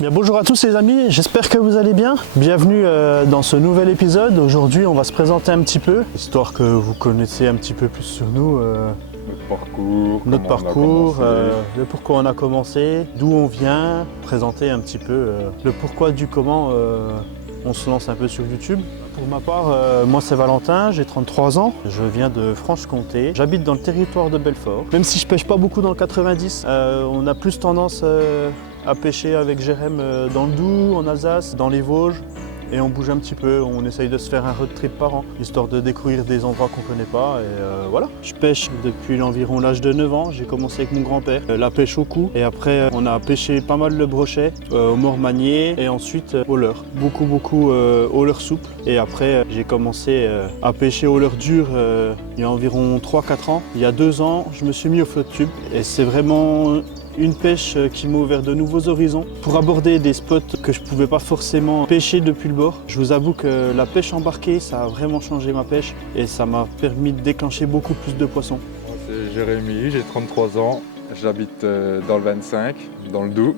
Bien, bonjour à tous les amis, j'espère que vous allez bien. Bienvenue dans ce nouvel épisode. Aujourd'hui on va se présenter un petit peu, histoire que vous connaissiez un petit peu plus sur nous. Notre parcours, Le pourquoi on a commencé, d'où on vient, présenter un petit peu le pourquoi du comment on se lance un peu sur YouTube. Pour ma part, moi c'est Valentin, j'ai 33 ans, je viens de Franche-Comté, j'habite dans le territoire de Belfort. Même si je pêche pas beaucoup dans le 90, on a plus tendance à pêcher avec Jérém dans le Doubs, en Alsace, dans les Vosges. Et on bouge un petit peu, on essaye de se faire un road trip par an, histoire de découvrir des endroits qu'on ne connaît pas. Et voilà. Je pêche depuis environ l'âge de 9 ans, j'ai commencé avec mon grand-père, la pêche au cou. Et après, on a pêché pas mal le brochet, au mort-manier et ensuite au leurre. Beaucoup au leurre souple. Et après, j'ai commencé à pêcher au leurre dur il y a environ 3-4 ans. Il y a 2 ans, je me suis mis au flotte tube. Et c'est vraiment une pêche qui m'a ouvert de nouveaux horizons pour aborder des spots que je ne pouvais pas forcément pêcher depuis le bord. Je vous avoue que la pêche embarquée, ça a vraiment changé ma pêche et ça m'a permis de déclencher beaucoup plus de poissons. Moi c'est Jérémy, j'ai 33 ans, j'habite dans le 25, dans le Doubs.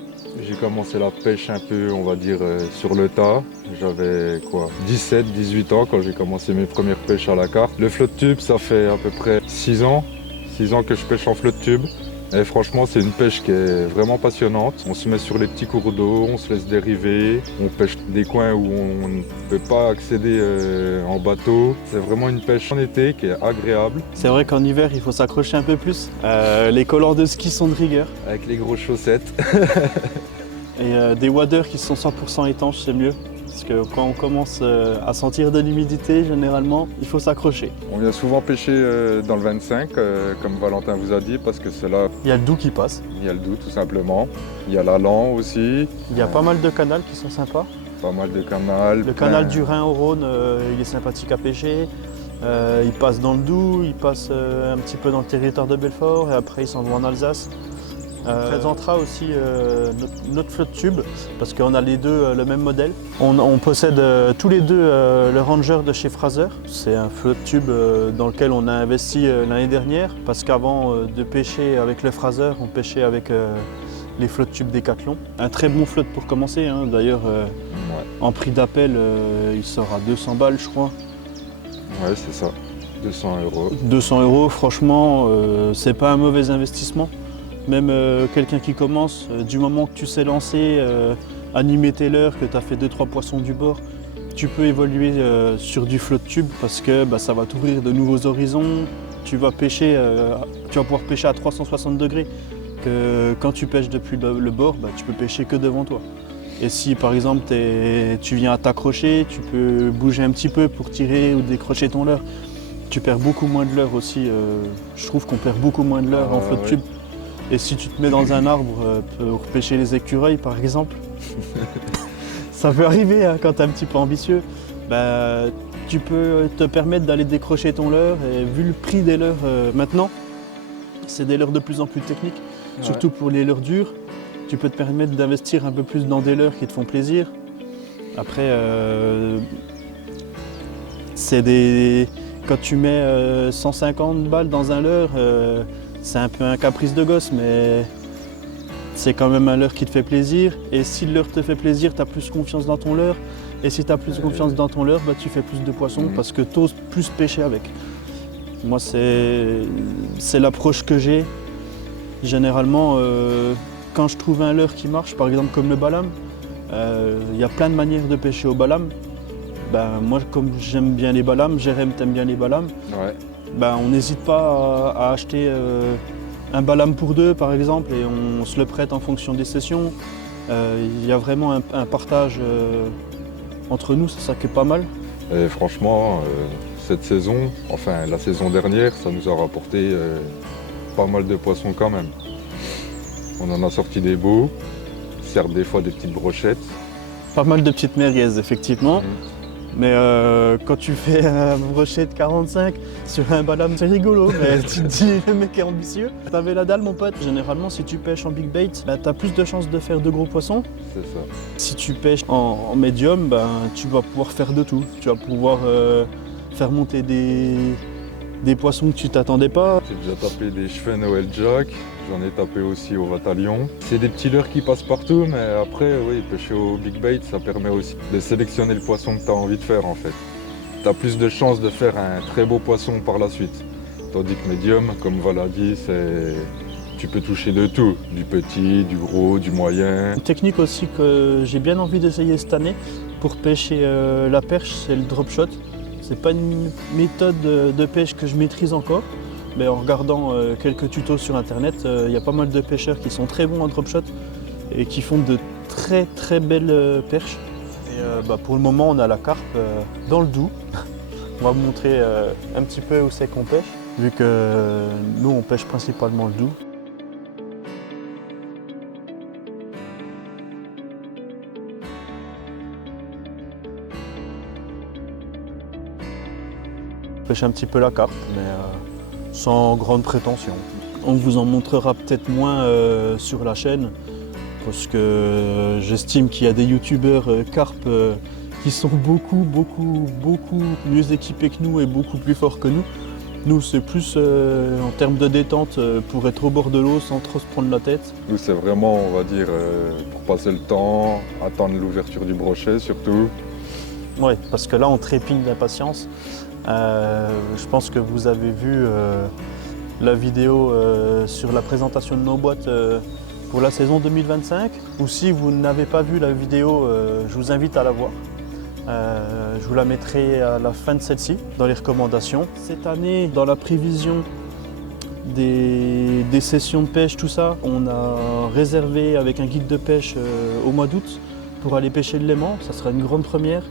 J'ai commencé la pêche un peu, on va dire, sur le tas. J'avais 17-18 ans quand j'ai commencé mes premières pêches à la carte. Le flotte tube, ça fait à peu près 6 ans que je pêche en flotte tube. Et franchement, c'est une pêche qui est vraiment passionnante. On se met sur les petits cours d'eau, on se laisse dériver, on pêche des coins où on ne peut pas accéder en bateau. C'est vraiment une pêche en été qui est agréable. C'est vrai qu'en hiver, il faut s'accrocher un peu plus. Les collants de ski sont de rigueur. Avec les grosses chaussettes. Et des waders qui sont 100% étanches, c'est mieux. Parce que quand on commence à sentir de l'humidité, généralement, il faut s'accrocher. On vient souvent pêcher dans le 25, comme Valentin vous a dit, parce que c'est là. Il y a le Doubs qui passe. Il y a le Doubs tout simplement. Il y a l'Allan aussi. Il y a pas mal de canals qui sont sympas. Pas mal de canals. Le canal du Rhin au Rhône, il est sympathique à pêcher. Il passe dans le Doubs, il passe un petit peu dans le territoire de Belfort et après il s'en va en Alsace. On présentera aussi notre flotte tube parce qu'on a les deux le même modèle. On possède tous les deux le Ranger de chez Fraser. C'est un flotte tube dans lequel on a investi l'année dernière parce qu'avant de pêcher avec le Fraser, on pêchait avec les flottes tubes Decathlon. Un très bon flotte pour commencer, hein. D'ailleurs en prix d'appel il sort à 200 balles je crois. Ouais c'est ça, 200 €. 200 €, franchement c'est pas un mauvais investissement. Même quelqu'un qui commence, du moment que tu sais lancer, animer tes leurres, que tu as fait 2-3 poissons du bord, tu peux évoluer sur du flotte tube parce que ça va t'ouvrir de nouveaux horizons. Tu vas pouvoir pêcher à 360 degrés. Que quand tu pêches depuis le bord, tu peux pêcher que devant toi. Et si par exemple tu viens à t'accrocher, tu peux bouger un petit peu pour tirer ou décrocher ton leurre. Tu perds beaucoup moins de leurre aussi. Je trouve qu'on perd beaucoup moins de leurre en flotte tube. Et si tu te mets dans un arbre pour pêcher les écureuils par exemple, ça peut arriver hein, quand tu es un petit peu ambitieux, tu peux te permettre d'aller décrocher ton leurre et vu le prix des leurres maintenant, c'est des leurres de plus en plus techniques, surtout pour les leurres durs, tu peux te permettre d'investir un peu plus dans des leurres qui te font plaisir. Après, quand tu mets 150 balles dans un leurre, c'est un peu un caprice de gosse, mais c'est quand même un leurre qui te fait plaisir. Et si le leurre te fait plaisir, tu as plus confiance dans ton leurre. Et si tu as plus confiance dans ton leurre, tu fais plus de poissons parce que tu oses plus pêcher avec. Moi, c'est l'approche que j'ai. Généralement, quand je trouve un leurre qui marche, par exemple comme le balam, il y a plein de manières de pêcher au balam. Moi, comme j'aime bien les balams, Jérém t'aime bien les balams. Ouais. On n'hésite pas à acheter un balam pour 2 par exemple et on se le prête en fonction des sessions. Il y a vraiment un partage entre nous, c'est ça qui est pas mal. Et franchement, cette saison, enfin la saison dernière, ça nous a rapporté pas mal de poissons quand même. On en a sorti des beaux, certes des fois des petites brochettes. Pas mal de petites merguez effectivement. Mais quand tu fais un brochet de 45 sur un balam, c'est rigolo, mais tu te dis le mec est ambitieux. T'avais la dalle mon pote. Généralement si tu pêches en big bait, t'as plus de chances de faire de gros poissons. C'est ça. Si tu pêches en médium, tu vas pouvoir faire de tout. Tu vas pouvoir faire monter des poissons que tu t'attendais pas. J'ai déjà tapé des cheveux Noël Jack, j'en ai tapé aussi au Vatalion. C'est des petits leurres qui passent partout, mais après, oui, pêcher au big bait, ça permet aussi de sélectionner le poisson que tu as envie de faire en fait. Tu as plus de chances de faire un très beau poisson par la suite. Tandis que médium, comme Val a dit, tu peux toucher de tout, du petit, du gros, du moyen. Une technique aussi que j'ai bien envie d'essayer cette année pour pêcher la perche, c'est le drop shot. C'est pas une méthode de pêche que je maîtrise encore, mais en regardant quelques tutos sur internet, il y a pas mal de pêcheurs qui sont très bons en drop shot et qui font de très très belles perches. Et pour le moment, on a la carpe dans le Doubs. On va vous montrer un petit peu où c'est qu'on pêche, vu que nous on pêche principalement le Doubs. On pêche un petit peu la carpe, mais sans grande prétention. On vous en montrera peut-être moins sur la chaîne, parce que j'estime qu'il y a des youtubeurs carpe qui sont beaucoup mieux équipés que nous et beaucoup plus forts que nous. Nous, c'est plus en termes de détente pour être au bord de l'eau sans trop se prendre la tête. Nous, c'est vraiment, on va dire, pour passer le temps, attendre l'ouverture du brochet surtout. Oui, parce que là, on trépigne d'impatience. Je pense que vous avez vu la vidéo sur la présentation de nos boîtes pour la saison 2025. Ou si vous n'avez pas vu la vidéo, je vous invite à la voir. Je vous la mettrai à la fin de celle-ci, dans les recommandations. Cette année, dans la prévision des sessions de pêche, tout ça, on a réservé avec un guide de pêche au mois d'août pour aller pêcher le Léman. Ça sera une grande première.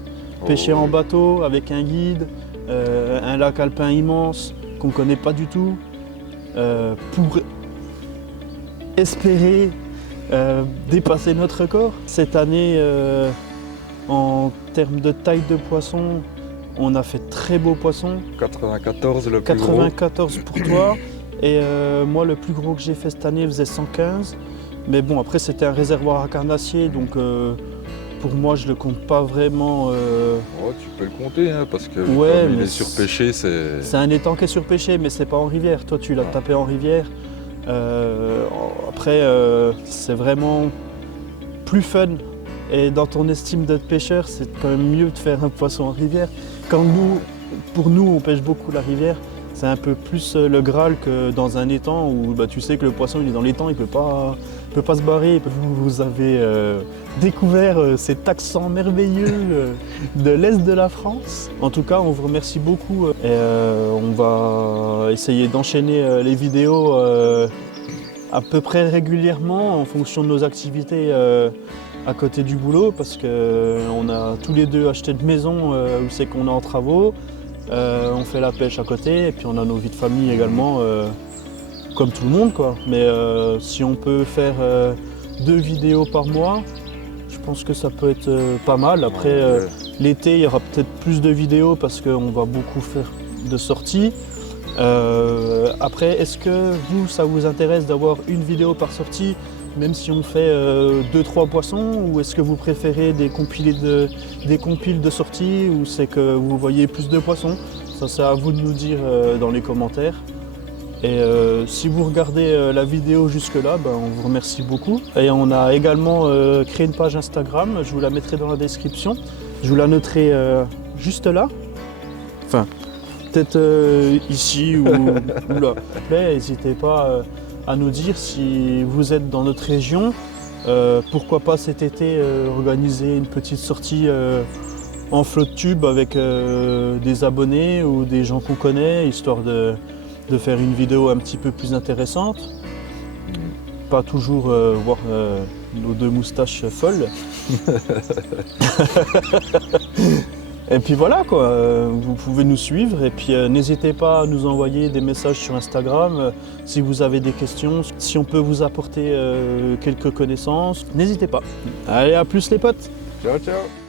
Pêcher en bateau avec un guide, un lac alpin immense qu'on ne connaît pas du tout, pour espérer dépasser notre record. Cette année, en termes de taille de poisson, on a fait très beaux poissons. 94 le plus 94 pour toi. Et moi, le plus gros que j'ai fait cette année faisait 115. Mais bon, après, c'était un réservoir à carnassier, donc pour moi, je le compte pas vraiment. Oh, tu peux le compter, hein, parce que ouais, comme il est surpêché, c'est... C'est un étang qui est surpêché, mais c'est pas en rivière. Toi, tu l'as tapé en rivière. Après, c'est vraiment plus fun. Et dans ton estime d'être pêcheur, c'est quand même mieux de faire un poisson en rivière. Quand pour nous, on pêche beaucoup la rivière, c'est un peu plus le Graal que dans un étang où tu sais que le poisson il est dans l'étang, il peut pas se barrer. Vous avez découvert cet accent merveilleux de l'Est de la France. En tout cas, on vous remercie beaucoup et on va essayer d'enchaîner les vidéos à peu près régulièrement en fonction de nos activités à côté du boulot, parce qu'on a tous les deux acheté de maison où c'est qu'on est en travaux. On fait la pêche à côté et puis on a nos vies de famille également, comme tout le monde quoi. Mais si on peut faire 2 vidéos par mois, je pense que ça peut être pas mal. Après l'été il y aura peut-être plus de vidéos parce qu'on va beaucoup faire de sorties. Après, est-ce que ça vous intéresse d'avoir une vidéo par sortie, même si on fait 2-3 poissons, ou est-ce que vous préférez des compiles de sorties, ou c'est que vous voyez plus de poissons? Ça c'est à vous de nous dire dans les commentaires. Et si vous regardez la vidéo jusque-là, on vous remercie beaucoup. Et on a également créé une page Instagram, je vous la mettrai dans la description. Je vous la noterai juste là. Enfin, peut-être ici ou là. N'hésitez pas à nous dire si vous êtes dans notre région. Pourquoi pas cet été organiser une petite sortie en flotte tube avec des abonnés ou des gens qu'on connaît, histoire de faire une vidéo un petit peu plus intéressante. Pas toujours voir nos 2 moustaches folles. Et puis voilà quoi, vous pouvez nous suivre et puis n'hésitez pas à nous envoyer des messages sur Instagram si vous avez des questions, si on peut vous apporter quelques connaissances, n'hésitez pas. Allez, à plus les potes. Ciao, ciao.